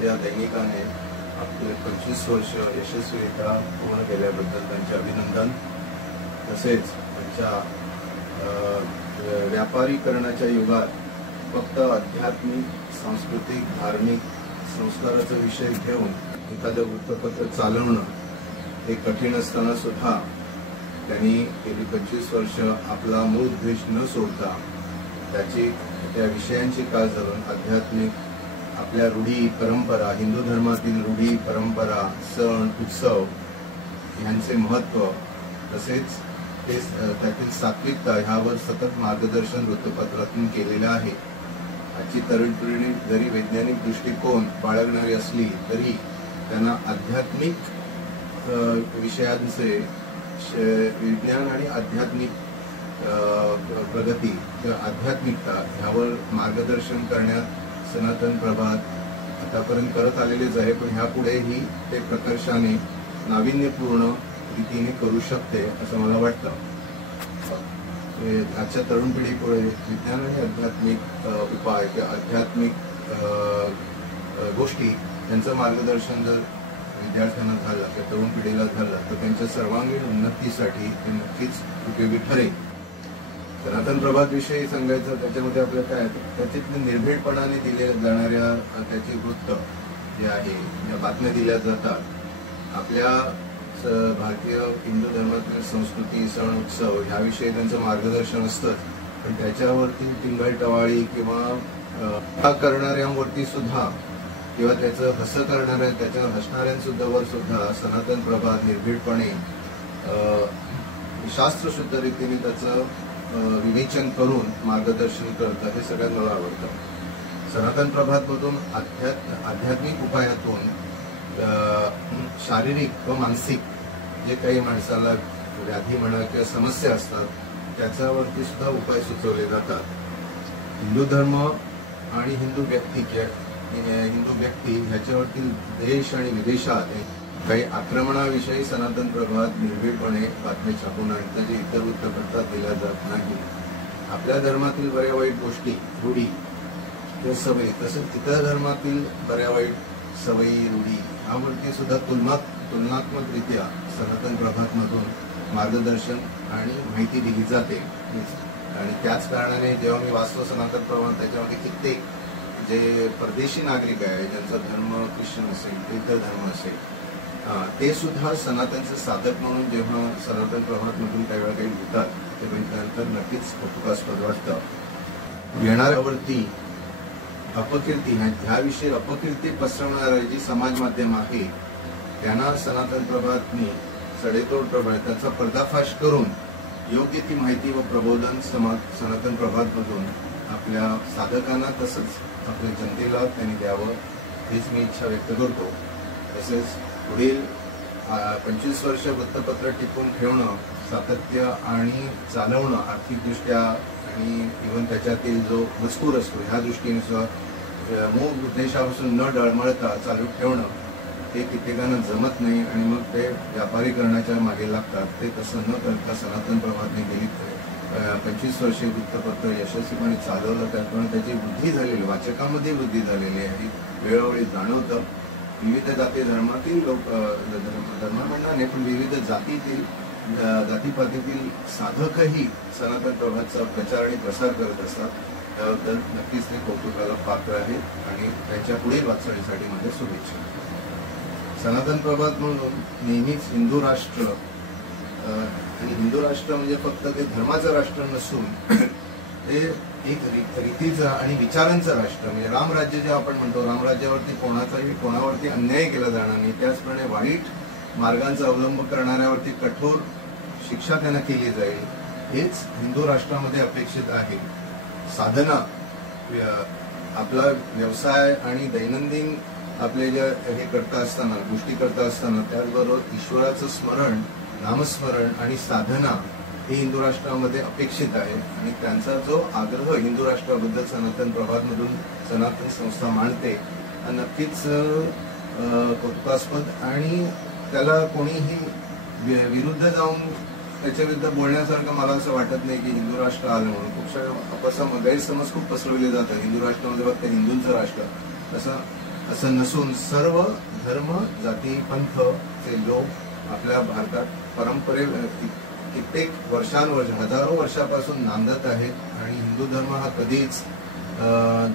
प्रभात या दैनिकाने आपले 25 वर्ष यशस्वीरित्या पूर्ण केल्याबद्दल त्यांचे अभिनंदन। तसेच त्यांच्या व्यापारीकरणाच्या युगात फक्त आध्यात्मिक, सांस्कृतिक, धार्मिक संस्काराचा विषय घेऊन एखादं वृत्तपत्र चालवणं हे कठीण असताना सुद्धा त्यांनी गेली 25 वर्ष आपला मूळ उद्देश न सोडता त्या विषयांची काळ धरून आध्यात्मिक आपल्या रूढी परंपरा, हिंदू धर्मातील रूढी परंपरा, सण उत्सव यांचे महत्त्व तसेच त्यातील सात्विकता ह्यावर सतत मार्गदर्शन वृत्तपत्रातून केलेलं आहे। आजची तरुण पिढी जरी वैज्ञानिक दृष्टिकोन बाळगणारी असली तरी त्यांना आध्यात्मिक विषयांचे विज्ञान आणि आध्यात्मिक प्रगती किंवा आध्यात्मिकता ह्यावर मार्गदर्शन करण्यात सनातन प्रभात आतापर्यंत करत आलेलेच आहे, पण ह्यापुढेही ते प्रकर्षाने नाविन्यपूर्ण रीतीने करू शकते असं मला वाटतं। आजच्या तरुण पिढीपुढे विज्ञान आणि आध्यात्मिक उपाय किंवा आध्यात्मिक गोष्टी यांचं मार्गदर्शन जर विद्यार्थ्यांना झालं किंवा तरुण पिढीला झालं तर त्यांच्या सर्वांगीण उन्नतीसाठी ते नक्कीच उपयोगी ठरेल। सनातन प्रभात विषयी सांगायचं त्याच्यामध्ये आपलं काय त्याच्यातल्या निर्भीडपणाने दिल्या जाणाऱ्या त्याची वृत्त जे आहे या बातम्या दिल्या जातात आपल्या भारतीय हिंदू धर्मातील संस्कृती, सण उत्सव ह्याविषयी त्यांचं मार्गदर्शन असतंच, पण त्याच्यावरती टिंगल-टवाळी किंवा करणाऱ्यांवरती सुद्धा किंवा त्याचं हसं करणाऱ्या त्याच्यावर हसणाऱ्यांसुद्धा सुद्धा सनातन प्रभात निर्भीडपणे शास्त्रशुद्ध रीतीने त्याचं विवेचन करून मार्गदर्शन करतं हे सगळ्यात मला आवडतं। सनातन प्रभातमधून आध्यात्मिक उपायातून शारीरिक व मानसिक जे काही माणसाला व्याधी म्हणा किंवा समस्या असतात त्याच्यावरती सुद्धा उपाय सुचवले जातात। हिंदू धर्म आणि हिंदू व्यक्ती ह्याच्यावरती देश आणि विदेशात काही आक्रमणाविषयी सनातन प्रभात निर्भीडपणे बातम्या छापून आणतात जे इतर वृत्तपत्रात दिल्या जात नाही। आपल्या धर्मातील बऱ्या वाईट गोष्टी, रूढी किंवा सवयी तसेच इतर धर्मातील बऱ्या वाईट सवयी, रूढी यावरती सुद्धा तुलनात्मकरित्या सनातन प्रभातमधून मार्गदर्शन आणि माहिती दिली जाते। आणि त्याच कारणाने जेव्हा मी वाचतो सनातन प्रभात त्याच्यामध्ये कित्येक जे परदेशी नागरिक आहे ज्यांचा धर्म ख्रिश्चन असेल, इतर धर्म असेल, ते सुद्धा सनातनचे साधक म्हणून जेव्हा सनातन प्रभातमधून काही वेळा काही लिहितात तेव्हा त्यानंतर नक्कीच कौतुकास्पद वाटतं। येणाऱ्यावरती अपकीर्ती ह्याविषयी अपकीर्ती पसरवणारी जी समाज माध्यम आहे त्यांना सनातन प्रभातनी सडेतोड त्याचा पर्दाफाश करून योग्य ती माहिती व प्रबोधन सनातन प्रभातमधून आपल्या साधकांना तसंच आपल्या जनतेला त्यांनी द्यावं हीच मी इच्छा व्यक्त करतो। तसेच पुढील 25 वर्ष वृत्तपत्र टिकून ठेवणं, सातत्य आणि चालवणं आर्थिकदृष्ट्या आणि इव्हन त्याच्यातील जो मजकूर असतो ह्या दृष्टीने सुद्धा मूळ उद्देशापासून न डळमळता चालू ठेवणं हे कित्येकांना जमत नाही आणि मग ते व्यापारीकरणाच्या मागे लागतात। ते तसं न करता सनातन प्रभातने गेली 25 वर्षे वृत्तपत्र यशस्वीपणे चालवलं, त्यामुळे त्याची वृद्धी झालेली, वाचकांमध्ये वृद्धी झालेली आहे वेळोवेळी जाणवतं। विविध जाती धर्मातील लोक धर्म म्हणणार नाही पण विविध जातीपातीतील साधकही सनातन प्रभातचा प्रचार आणि प्रसार करत असतात, त्याबद्दल नक्कीच ते कौतुकाला पात्र आहे आणि त्याच्या पुढील वाटचालीसाठी माझ्या शुभेच्छा। सनातन प्रभात म्हणून नेहमीच हिंदू राष्ट्र आणि हिंदू राष्ट्र म्हणजे फक्त ते धर्माचं राष्ट्र नसून ते एक रीतीचं आणि विचारांचं राष्ट्र म्हणजे रामराज्य जे आपण म्हणतो, रामराज्यावरती कोणावरती अन्याय केला जाणार नाही, त्याचप्रमाणे वाईट मार्गांचा अवलंब करणाऱ्यावरती कठोर शिक्षा त्यांना केली जाईल हेच हिंदू राष्ट्रामध्ये अपेक्षित आहे। साधना आपला व्यवसाय आणि दैनंदिन आपले जे हे करता असताना गोष्टी करता असताना त्याचबरोबर ईश्वराचं स्मरण, नामस्मरण आणि साधना हे हिंदू राष्ट्रामध्ये अपेक्षित आहे आणि त्यांचा जो आग्रह हिंदू राष्ट्राबद्दल सनातन प्रभातमधून सनातन संस्था मांडते नक्कीच कौतुकास्पद आणि त्याला कोणीही विरुद्ध जाऊन त्याच्या विरुद्ध बोलण्यासारखं मला असं वाटत नाही की हिंदू राष्ट्र आलं म्हणून। खूप गैरसमज खूप पसरवले जातात हिंदू राष्ट्रामध्ये फक्त हिंदूंचं राष्ट्र, असं असं नसून सर्व धर्म जाती पंथचे लोक आपल्या भारतात कित्येक वर्षानुवर्ष हजारो वर्षापासून नांदत आहेत आणि हिंदू धर्म हा कधीच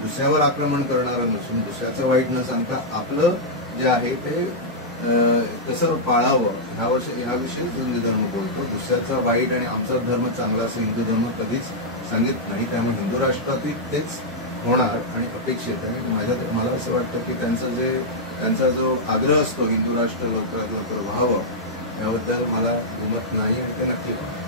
दुसऱ्यावर आक्रमण करणारा नसून दुसऱ्याचं वाईट न सांगता आपलं जे आहे ते कसं पाळावं ह्याविषयी हिंदू धर्म बोलतो. दुसऱ्याचा वाईट आणि आमचा धर्म चांगला असं हिंदू धर्म कधीच सांगित नाही. त्यामुळे हिंदू राष्ट्रातील तेच होणार आणि अपेक्षित आहे. मला असं वाटतं की त्यांचा जो आग्रह असतो हिंदू राष्ट्र लवकरात लवकर व्हावं याबद्दल मला दुमत नाही आणि ते नक्की व्हावं.